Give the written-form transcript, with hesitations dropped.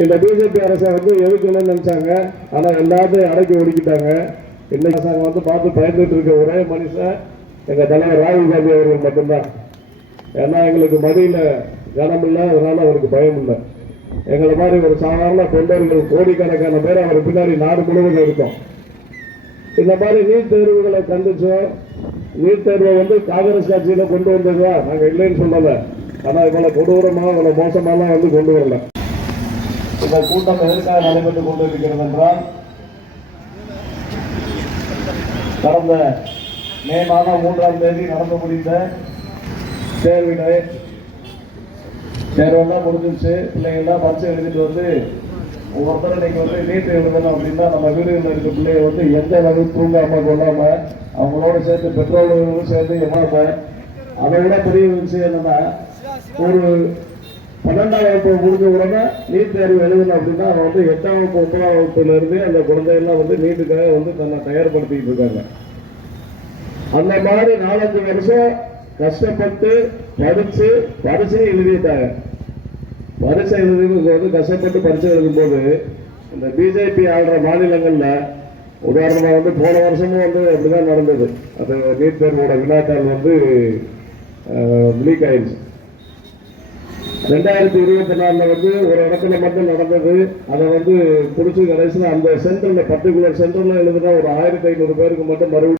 இந்த பிஜேபி அரசை வந்து எதுக்கணும்னு நினைச்சாங்க. ஆனா எல்லாத்தையும் அடக்கி ஒடுக்கிட்டாங்க. இன்னைக்கு அரசாங்கம் வந்து பார்த்து பயந்துட்டு இருக்க ஒரே மனுஷன் எங்க தலைவர் ராகுல் காந்தி அவர்கள் மட்டும்தான். ஏன்னா எங்களுக்கு மடியில கனம் இல்லை, அதனால அவருக்கு பயம் இல்லை. எங்களை மாதிரி ஒரு சாதாரண தொண்டர்கள் கோடிக்கணக்கான பேர் அவர் பின்னாடி நாடு முழுவதும் இருக்கும். இந்த மாதிரி நீட் தேர்வுகளை கண்டிச்சோம். நீட் தேர்வை வந்து காங்கிரஸ் கட்சியில கொண்டு வந்ததா நாங்க இல்லைன்னு சொல்லல. ஆனா இவ்வளவு கொடூரமா இவ்வளவு மோசமாலாம் வந்து கொண்டு வரல. இந்த கூட்டம் எதற்காக நடைபெற்றுக் கொண்டிருக்கிறது என்றால், கடந்த மே மாதம் 3ஆம் தேதி நடந்து முடிந்த தேர்வெல்லாம் முடிஞ்சிருச்சு. பிள்ளைங்கள்லாம் பரிசு எழுதிட்டு வந்து ஒவ்வொருத்தரும் இன்னைக்கு வந்து நீட் எழுதணும் அப்படின்னா நம்ம வீடுகளில் இருக்க பிள்ளைய வந்து எந்த வகை தூங்காம கொள்ளாம அவங்களோட சேர்த்து பெட்ரோலும் சேர்த்து எம்மாப்ப. அதை விட பெரிய விஷயம் என்னன்னா, ஒரு 12ஆம் வகுப்பு முடிஞ்ச உடனே நீட் தேர்வு எழுதணும் அப்படின்னா அவன் வந்து 8ஆம் வகுப்பு 9ஆம் வகுப்புல இருந்தே அந்த குழந்தைகள்லாம் வந்து நீட்டுக்காக வந்து தன்னை தயார்படுத்திட்டு இருக்காங்க. அந்த மாதிரி 4-5 வருஷம் கஷ்டப்பட்டு படிச்சு பரிசையும் எழுதிட்டாங்க. பரிசை எழுதுறது வந்து கஷ்டப்பட்டு பரிசை எழுதும் போது இந்த பிஜேபி ஆளுற மாநிலங்கள்ல உதாரணமா வந்து போன வருஷமும் வந்து அப்படிதான் நடந்தது. அந்த நீட் தேர்வோட வினாத்தாள் வந்து லீக் ஆயிடுச்சு. 2024 வந்து ஒரு இடத்துல மட்டும் நடந்தது. அதை வந்து புடிச்சு கடைசியில் அந்த சென்டர்ல பர்டிகுலர் சென்டர்ல எழுதுனா ஒரு 1500 பேருக்கு மட்டும் மறுபடியும்